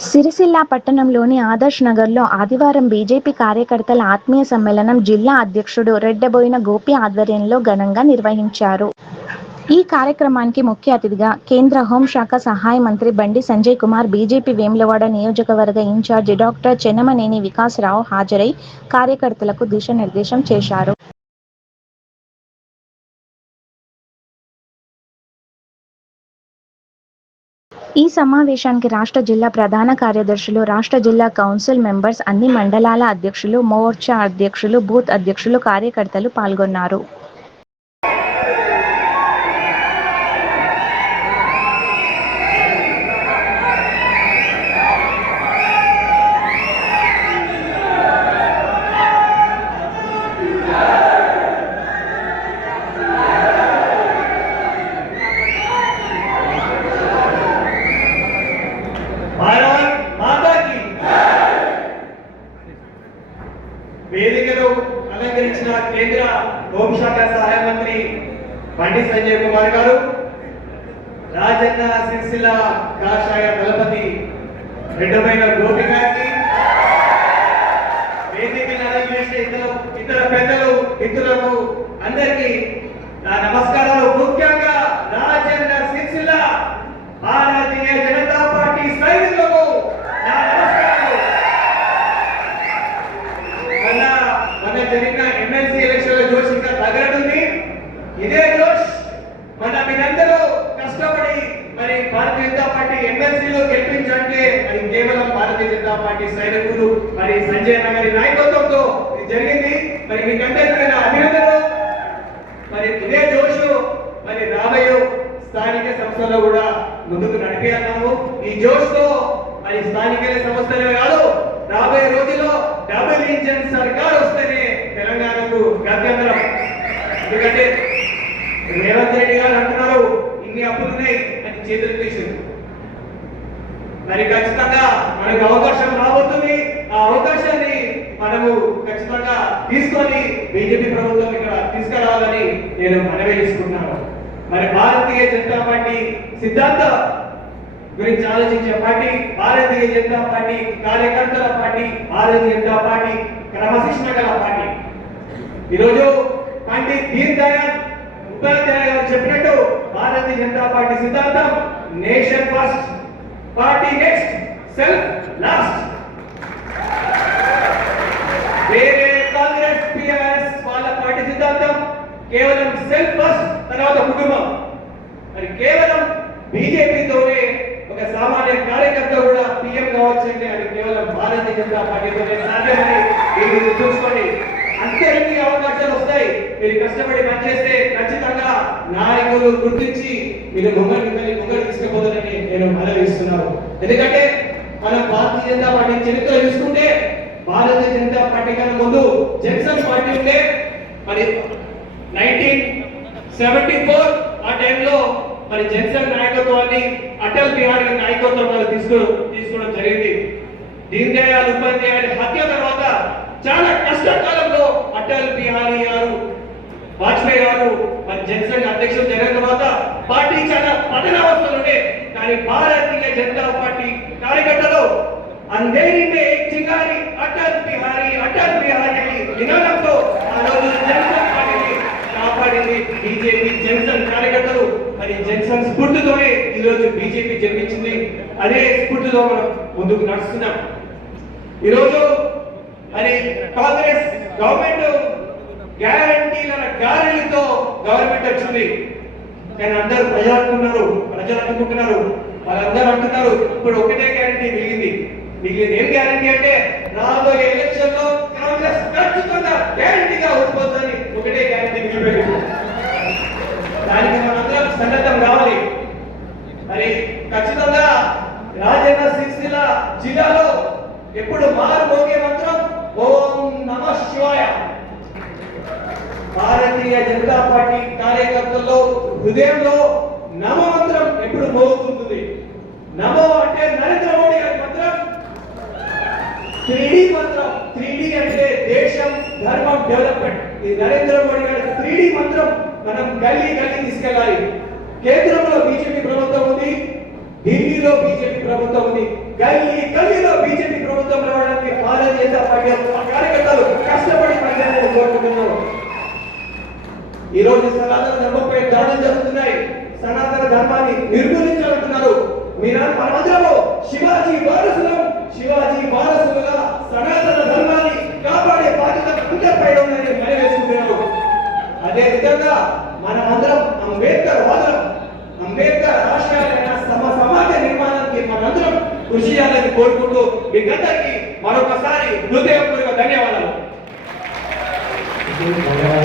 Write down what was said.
సిరిసిల్ల పట్టణంలోని ఆదర్శ్ నగర్లో ఆదివారం బీజేపీ కార్యకర్తల ఆత్మీయ సమ్మేళనం జిల్లా అధ్యక్షుడు రెడ్డబోయిన గోపి ఆధ్వర్యంలో ఘనంగా నిర్వహించారు. ఈ కార్యక్రమానికి ముఖ్య అతిథిగా కేంద్ర హోంశాఖ సహాయ మంత్రి బండి సంజయ్ కుమార్ బీజేపీ వేములవాడ నియోజకవర్గ ఇన్ఛార్జి డాక్టర్ చెన్నమనేని వికాసరావు హాజరై కార్యకర్తలకు దిశానిర్దేశం చేశారు. ఈ సమావేశానికి రాష్ట్ర జిల్లా ప్రధాన కార్యదర్శులు రాష్ట్ర జిల్లా కౌన్సిల్ మెంబర్స్ అన్ని మండలాల అధ్యక్షులు మోర్చా అధ్యక్షులు బూత్ అధ్యక్షులు కార్యకర్తలు పాల్గొన్నారు. వేదికను అలంకరించిన కేంద్ర హోంశాఖ సహాయ మంత్రి బండి సంజయ్ కుమార్ గారు రాజన్న సిరిసిల్ల కాషాయ దళపతి రెండమైన గోపి గారికి వేదికను అలంకరించిన ఇతర ఇతర పెద్దలు మిత్రులకు అందరికీ నా నమస్కారాలు ముఖ్యంగా రాజన్న సిరిసిల్ల భారతీయ జనతా పార్టీ సైనికులకు నా నమస్కారాలు మొన్న మొన్న జరిగిన ఎమ్మెల్సీ ఎలక్షన్లో జోష్ ఇంకా తగ్గడుంది ఇదే జోష్ మన మీరందరూ కష్టపడి మరి భారతీయ జనతా పార్టీ ఎమ్మెల్సీలో గెలిపించంటే అది కేవలం భారతీయ జనతా పార్టీ సైనికులు మరి సంజయ్ గారి నాయకత్వంతో జరిగింది. మరి మీకందరికీ నా అభినందనలు. మరి ఇదే జోష్ మరి రాబోయే స్థానిక సంస్థల్లో కూడా ముందుకు నడిపేయాలను ఈ జోష్తో మరి స్థానిక సంస్థలే కాదు రాబోయే రోజుల్లో డబుల్ ఇంజన్ సర్కార్ వస్తేనే తెలంగాణకు గత్యంతరం. ఎందుకంటే రేవంత్ రెడ్డి గారు అంటున్నారు ఇన్ని అప్పులు ఉన్నాయి అని చేతులు తీసింది మరి ఖచ్చితంగా మనకు అవకాశం రాబోతుంది. ఆ అవకాశాన్ని మనము ఖచ్చితంగా తీసుకొని బీజేపీ ప్రభుత్వం ఇక్కడ తీసుకురావాలని నేను మనవి చేసుకుంటున్నాను. మరి భారతీయ జనతా పార్టీ సిద్ధాంత గురించి ఆలోచించే పార్టీ భారతీయ జనతా పార్టీ కార్యకర్తల పార్టీ భారతీయ జనతా పార్టీ క్రమశిక్షణ గల పార్టీ. ఈరోజు పండిత్ దీన్ దయాళ్ ఉపాధ్యాయ గారు చెప్పినట్టు భారతీయ జనతా పార్టీ సిద్ధాంతం nation first party next self last. వేరే కాంగ్రెస్ టిఆర్ఎస్ వాళ్ళ పార్టీ సిద్ధాంతం కేవలం సెల్ఫ్ ఫస్ట్ తర్వాత కుటుంబం. మరి కేవలం సామాన్య కార్యకర్త కూడా పిఎం కావచ్చంటే అది కేవలం భారతీయ జనతా పార్టీతోనే సాధ్యమని మీరు గుర్తుంచుకోండి అందరికీ అవకాశాలు వస్తాయి. మీరు కష్టపడి పనిచేస్తే ఖచ్చితంగా నాయకులు గుర్తించి మీరు ముంగడి మిమ్మల్ని ముంగడి తీసుకుపోతారని నేను మనవిస్తున్నాను. ఎందుకంటే మనం భారతీయ జనతా పార్టీ చరిత్ర చూసుకుంటే భారతీయ జనతా పార్టీ కన్నా ముందు జనసంఘ్ పార్టీ ఉండే. మరి నైన్టీన్ సెవెంటీ ఫోర్ ఆ టైంలో మరి జనసంఘ్ నాయకత్వాన్ని అటల్ బిహారీ నాయకత్వం వాళ్ళు తీసుకో తీసుకోవడం జరిగింది. దీన్ దయాళ్ ఉపాధ్యాయుడి హత్య తర్వాత చాలా కష్టకాలంలో అటల్ బిహారీ గారు వాజ్పేయి గారు మరి జనసేన అధ్యక్షులు జరిగిన తర్వాత పార్టీ చాలా పతనావస్థలు ఉండే కానీ భారతీయ జనతా పార్టీ కార్యకర్తలు అందేరి మే అటల్ బిహారీ అటల్ బిహారీ నినాదంతో ఆ రోజు జనసేన పార్టీని కాపాడింది బీజేపీ జనసంఘ్ కార్యకర్తలు మరి స్ఫూర్తితోనే ఈ రోజు బీజేపీ జన్మించింది. అదే స్ఫూర్తితో మనం ముందుకు నడుస్తున్నాం. ఈరోజు మరి కాంగ్రెస్ గవర్నమెంట్ గ్యారంటీల గ్యారంటీతో గవర్నమెంట్ వచ్చింది. కానీ అందరూ ప్రజలు అనుకున్నారు ప్రజలు అనుకుంటున్నారు వాళ్ళందరూ అంటున్నారు ఇప్పుడు ఒకటే గ్యారంటీ మిగిలింది. మిగిలింది ఏం గ్యారంటీ అంటే రాబోయే ఎలక్షన్లో కాంగ్రెస్ ఖచ్చితంగా గ్యారంటీగా ఓడిపోతుందని ఒకటే గ్యారంటీ మిగిలిపోయింది దానికి మనందరం సన్నద్ధం కావాలి మరి ఖచ్చితంగా రాజన్న సిరిసిల్ల జిల్లాలో ఎప్పుడు మారు మోగే మంత్రం ఓం నమ శివాయ భారతీయ జనతా పార్టీ కార్యకర్తల్లో హృదయంలో నమ మంత్రం ఎప్పుడు మోగుతుంది నమో అంటే నరేంద్ర మోడీ గారి మంత్రం? త్రీడీ మంత్రం. త్రీడీ అంటే దేశం ధర్మం డెవలప్మెంట్. ఈ నరేంద్ర మోడీ గారి త్రీడీ మంత్రం మనం గల్లీ గల్లీ తీసుకెళ్ళాలి. కేంద్రంలో బీజేపీ ప్రభుత్వం ఉంది ఢిల్లీలో బీజేపీ ప్రభుత్వం ఉంది. గల్లీ గల్లీలో బీజేపీ ప్రభుత్వం రావడానికి భారతీయ జనతా పార్టీ కార్యకర్తలు కష్టపడి పనిచేయాలని కోరుకుంటున్నారు ఈ రోజు సనాతన ధర్మంపై దాడులు జరుగుతున్నాయి. సనాతన ధర్మాన్ని నిర్మూలించాలంటున్నారు. మీరు మనమందరము శివాజీ వారసులం. శివాజీ వారసులుగా సనాతన ధర్మాన్ని కాపాడే బాధ్యత అందరిపై ఉందని మనవేసుకుంటున్నారు అదే విధంగా మనమందరం అంబేద్కర్ వాదనం అంబేద్కర్ రాష్ట్రాలైన సమ సమాజ నిర్మాణానికి మనందరం కృషి చేయాలని కోరుకుంటూ మీకందరికీ మరొకసారి హృదయపూర్వక ధన్యవాదాలు. ధన్యవాదాలు